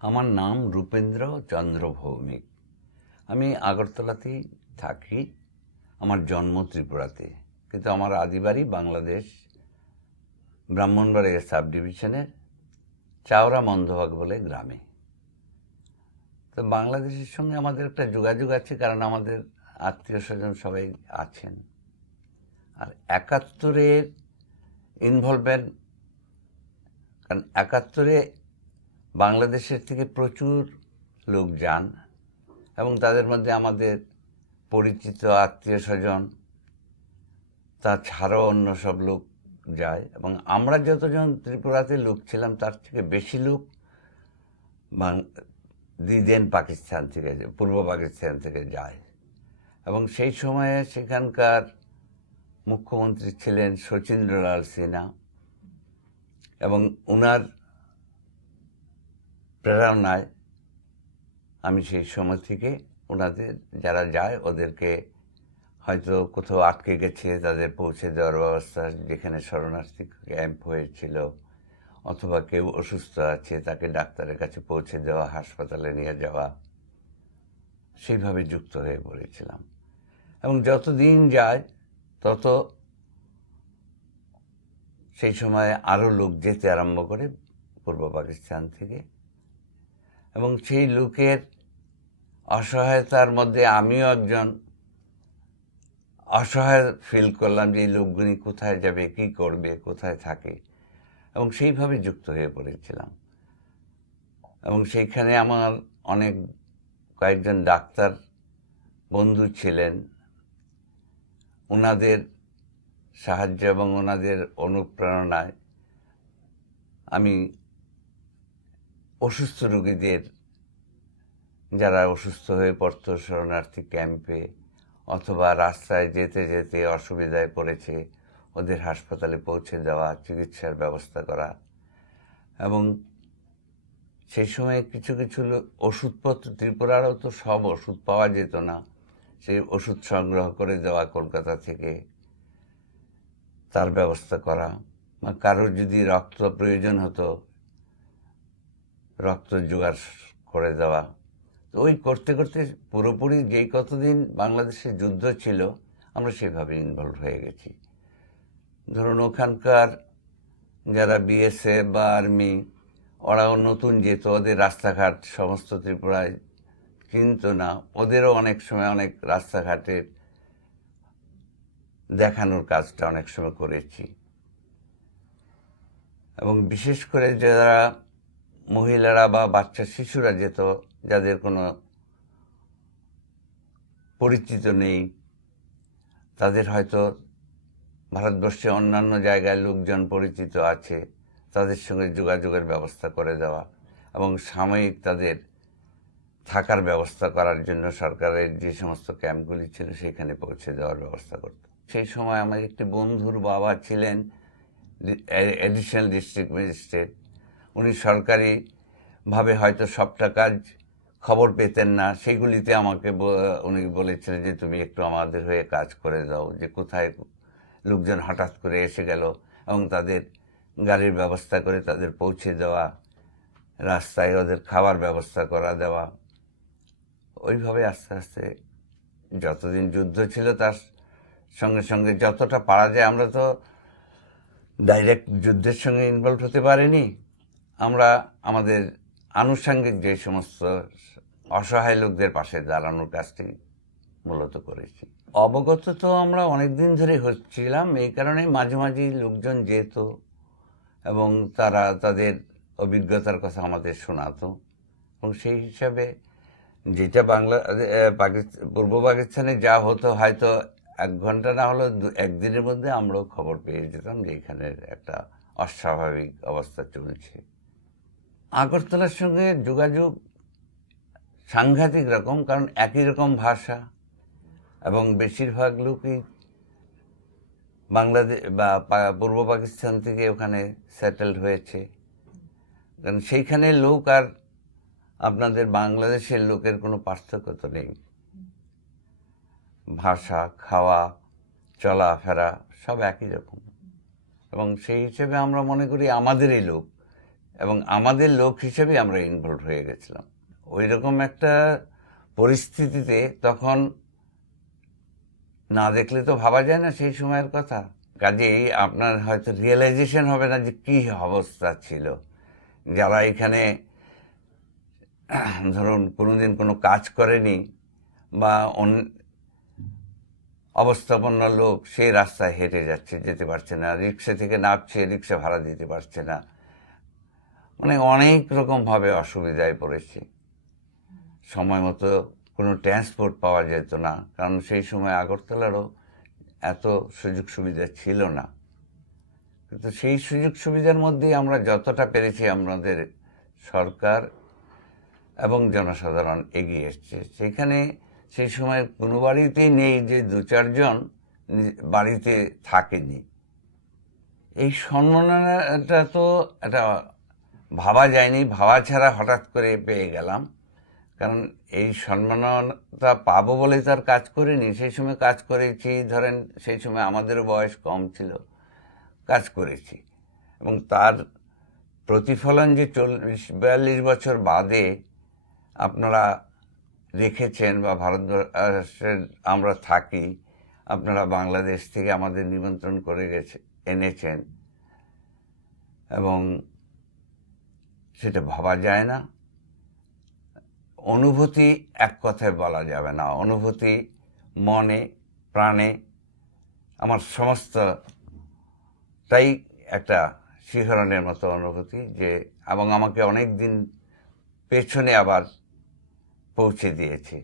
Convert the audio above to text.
আমার নাম রূপেন্দ্র চন্দ্র ভৌমিক। আমি আগরতলাতেই থাকি। আমার জন্ম ত্রিপুরাতে, কিন্তু আমার আদি বাড়ি বাংলাদেশ, ব্রাহ্মণবাড়িয়া সাব ডিভিশনের চাওড়া মন্ধবাগ বলে গ্রামে। তো বাংলাদেশের সঙ্গে আমাদের একটা যোগাযোগ আছে, কারণ আমাদের আত্মীয় স্বজন সবাই আছেন। আর ৭১-এর ইনভলভমেন্ট, কারণ ৭১-এ বাংলাদেশের থেকে প্রচুর লোক যান এবং তাদের মধ্যে আমাদের পরিচিত আত্মীয় স্বজন তাছাড়াও অন্য সব লোক যায়, এবং আমরা যতজন ত্রিপুরাতে লোক ছিলাম তার থেকে বেশি লোক দিদেন পাকিস্তান থেকে, পূর্ব পাকিস্তান থেকে যায়। এবং সেই সময়ে সেখানকার মুখ্যমন্ত্রী ছিলেন শচীন্দ্রলাল সিনহা, এবং ওনার প্রেরণায় আমি সেই সময় থেকে ওনাদের যারা যায় ওদেরকে হয়তো কোথাও আটকে গেছে তাদের পৌঁছে দেওয়ার ব্যবস্থা, যেখানে শরণার্থী ক্যাম্প হয়েছিল, অথবা কেউ অসুস্থ আছে তাকে ডাক্তারের কাছে পৌঁছে দেওয়া, হাসপাতালে নিয়ে যাওয়া, সেইভাবে যুক্ত হয়ে পড়েছিলাম। এবং যত দিন যায় তত সেই সময় আরও লোক যেতে আরম্ভ করে পূর্ব পাকিস্তান থেকে, এবং সেই লোকের অসহায়তার মধ্যে আমিও একজন অসহায় ফিল করলাম যে এই লোকগুলি কোথায় যাবে, কী করবে, কোথায় থাকে, এবং সেইভাবে যুক্ত হয়ে পড়েছিলাম। এবং সেইখানে আমার অনেক কয়েকজন ডাক্তার বন্ধু ছিলেন, ওনাদের সাহায্য এবং ওনাদের অনুপ্রেরণায় আমি অসুস্থ রোগীদের, যারা অসুস্থ হয়ে পড়ত শরণার্থী ক্যাম্পে অথবা রাস্তায় যেতে যেতে অসুবিধায় পড়েছে, ওদের হাসপাতালে পৌঁছে দেওয়া, চিকিৎসার ব্যবস্থা করা। এবং সেই সময় কিছু কিছু ওষুধপত্র, ত্রিপুরারও তো সব ওষুধ পাওয়া যেত না, সেই ওষুধ সংগ্রহ করে দেওয়া কলকাতা থেকে, তার ব্যবস্থা করা। কারোর যদি রক্ত প্রয়োজন হতো, রক্ত জোগাড় করে দেওয়া। তো ওই করতে করতে পুরোপুরি যেই কতদিন বাংলাদেশে যুদ্ধ ছিল আমরা সেভাবে ইনভলভ হয়ে গেছি। ধরুন ওখানকার যারা বিএসএফ বা আর্মি, ওরাও নতুন যেত, ওদের রাস্তাঘাট সমস্ত ত্রিপুরায় চিনত না, ওদেরও অনেক সময় অনেক রাস্তাঘাটের দেখানোর কাজটা অনেক সময় করেছি। এবং বিশেষ করে যারা মহিলারা বা বাচ্চা শিশুরা যেত, যাদের কোনো পরিচিত নেই, তাদের হয়তো ভারতবর্ষে অন্যান্য জায়গায় লোকজন পরিচিত আছে, তাদের সঙ্গে যোগাযোগের ব্যবস্থা করে দেওয়া, এবং সাময়িক তাদের থাকার ব্যবস্থা করার জন্য সরকারের যে সমস্ত ক্যাম্পগুলি ছিল সেখানে পৌঁছে দেওয়ার ব্যবস্থা করত। সেই সময় আমার একটি বন্ধুর বাবা ছিলেন অ্যাডিশনাল ডিস্ট্রিক্ট ম্যাজিস্ট্রেট। উনি সরকারিভাবে হয়তো সবটা কাজ খবর পেতেন না, সেইগুলিতে আমাকে উনি বলেছিলেন যে তুমি একটু আমাদের হয়ে কাজ করে দাও, যে কোথায় লোকজন হঠাৎ করে এসে গেল, এবং তাদের গাড়ির ব্যবস্থা করে তাদের পৌঁছে দেওয়া, রাস্তায় ওদের খাবার ব্যবস্থা করা দেওয়া। ওইভাবে আস্তে আস্তে যতদিন যুদ্ধ ছিল তার সঙ্গে সঙ্গে যতটা পারা যায়, আমরা তো ডাইরেক্ট যুদ্ধের সঙ্গে ইনভলভ হতে পারিনি, আমরা আমাদের আনুষঙ্গিক যে সমস্ত অসহায় লোকদের পাশে দাঁড়ানোর কাজটি মূলত করেছি। অবগত তো আমরা অনেক দিন ধরে হচ্ছিলাম, এই কারণে মাঝে মাঝে লোকজন যেত এবং তারা তাদের অভিজ্ঞতার কথা আমাদের শোনাতো, এবং সেই হিসাবে যেটা পূর্ব পাকিস্তানে যা হতো হয়তো 1 ঘন্টা না হলেও একদিনের মধ্যে আমরাও খবর পেয়ে যেতাম যে এখানের একটা অস্বাভাবিক অবস্থা চলছে। আগরতলার সঙ্গে যোগাযোগ সাংঘাতিক রকম, কারণ একই রকম ভাষা, এবং বেশিরভাগ লোকই বাংলাদেশ বা পূর্ব পাকিস্তান থেকে ওখানে সেটেলড হয়েছে। কারণ সেইখানে লোক আর আপনাদের বাংলাদেশের লোকের কোনো পার্থক্য তো নেই, ভাষা, খাওয়া, চলাফেরা সব একই রকম। এবং সেই হিসেবে আমরা মনে করি আমাদেরই লোক, এবং আমাদের লোক হিসেবে আমরা ইনভলভ হয়ে গেছিলাম। ওই রকম একটা পরিস্থিতিতে তখন না দেখলে তো ভাবা যায় না সেই সময়ের কথা। কাজেই আপনার হয়তো রিয়েলাইজেশন হবে না যে কী অবস্থা ছিল। যারা এখানে ধরুন কোনোদিন কোনো কাজ করেনি বা অবস্থাপন্ন লোক সেই রাস্তায় হেঁটে যাচ্ছে, যেতে পারছে না, রিক্সা থেকে নামছে, রিক্সা ভাড়া দিতে পারছে না, মানে অনেক রকমভাবে অসুবিধায় পড়েছে। সময় মতো কোনো ট্রান্সপোর্ট পাওয়া যেত না, কারণ সেই সময় আগরতলারও এত সুযোগ সুবিধা ছিল না। কিন্তু সেই সুযোগ সুবিধার মধ্যেই আমরা যতটা পেরেছি আমাদের সরকার এবং জনসাধারণ এগিয়ে এসছে। সেখানে সেই সময় কোনো বাড়িতেই নেই যে 2-4 জন বাড়িতে থাকেনি। এই সম্মাননাটা তো এটা ভাবা যায়নি, ভাবা ছাড়া হঠাৎ করে পেয়ে গেলাম। কারণ এই সম্মাননাটা পাবো বলেই তো আর কাজ করিনি। সেই সময় কাজ করেছি, ধরেন সেই সময় আমাদেরও বয়স কম ছিল, কাজ করেছি এবং তার প্রতিফলন যে 40-42 বছর বাদে আপনারা রেখেছেন বা ভারতবর্ষে আমরা থাকি, আপনারা বাংলাদেশ থেকে আমাদের নিমন্ত্রণ করে এনেছেন এবং সেটা ভাবা যায় না। অনুভূতি এক কথায় বলা যাবে না। অনুভূতি মনে প্রাণে আমার সমস্তটাই একটা শিহরণের মতো অনুভূতি, যে এবং আমাকে অনেক দিন পেছনে আবার পৌঁছে দিয়েছে।